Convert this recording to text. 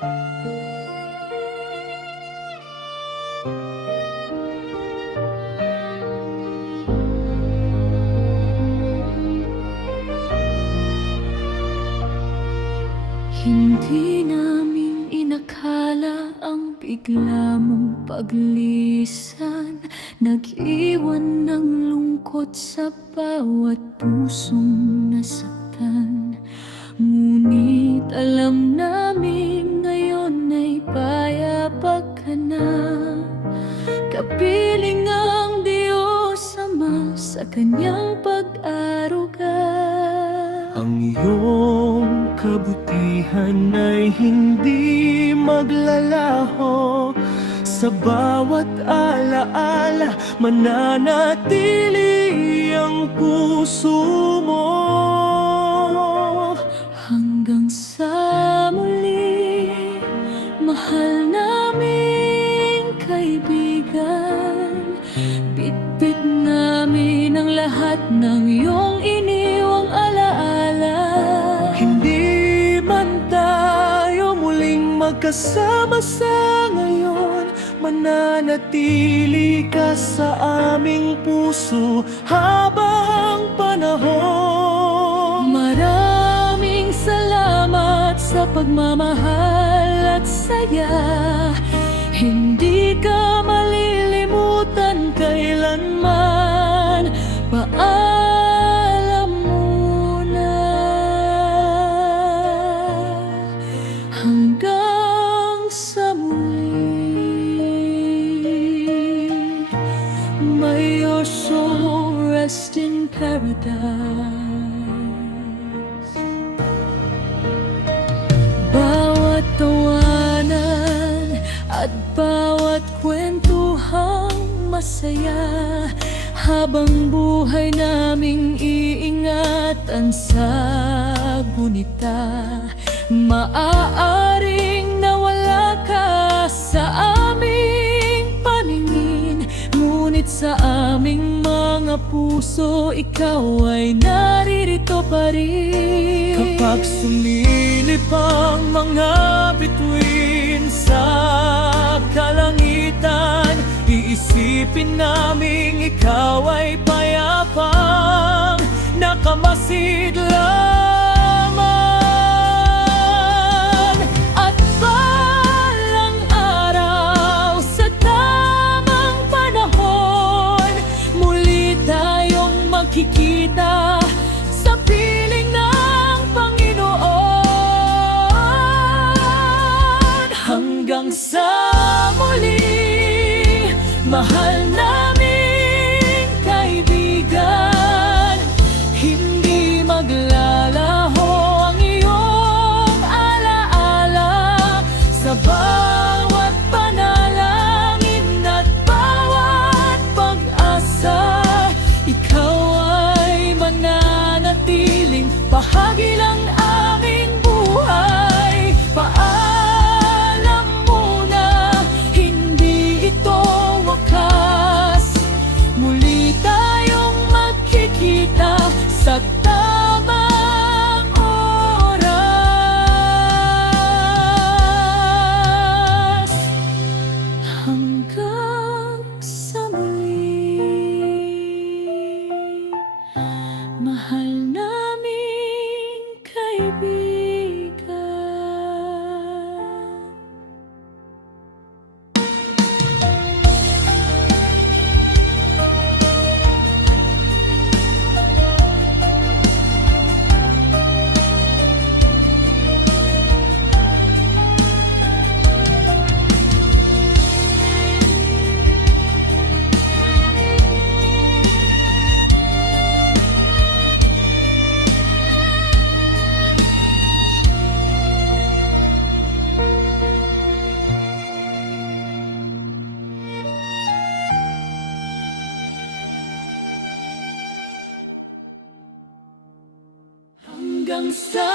Hindi namin inakala ang bigla mong paglisan, nag-iwan ng lungkot sa bawat pusong nasaktan. Ngunit alam namin ngayon ay payapa ka na, kapiling ang Diyos Ama sa kanyang pag-aruga. Ang iyong kabutihan ay hindi maglalaho, sa bawat alaala mananatili ang puso mo. Hanggang sa muli, mahal naming kaibigan, bitbit namin ang lahat ng iyong iniwang alaala. Hindi man tayo muling magkasama sa ngayon, mananatili ka sa aming puso habang panahon. Maraming salamat sa pagmamahal at saya, hindi ka malilimutan kailanman. Paalam muna, hanggang sa muli. May your soul rest in paradise. Bawat tawanan at bawat kwentuhang masaya, habang buhay naming iingatan sa gunita. Maaaring nawala ka sa aming paningin, ngunit sa aming mga puso ikaw ay naririto pa rin. Kapag sumilip ang mga bituin sa kalangitan, iisipin naming ikaw ay payapang nakamasid lamang. At balang araw sa tamang panahon, muli tayong magkikita sa piling ng Panginoon. Hanggang sa muli, mahal naming kaibigan, hindi maglalaho ang iyong alaala. Sa bawat panalangin at bawat pag-asa, ikaw ay mananatiling bahagi ng aming buhay. Paalam muna, hindi ito wakas. Muli tayong magkikita sa tamang oras. Hanggang sa muli, mahal naming kaibigan. Hanggang sa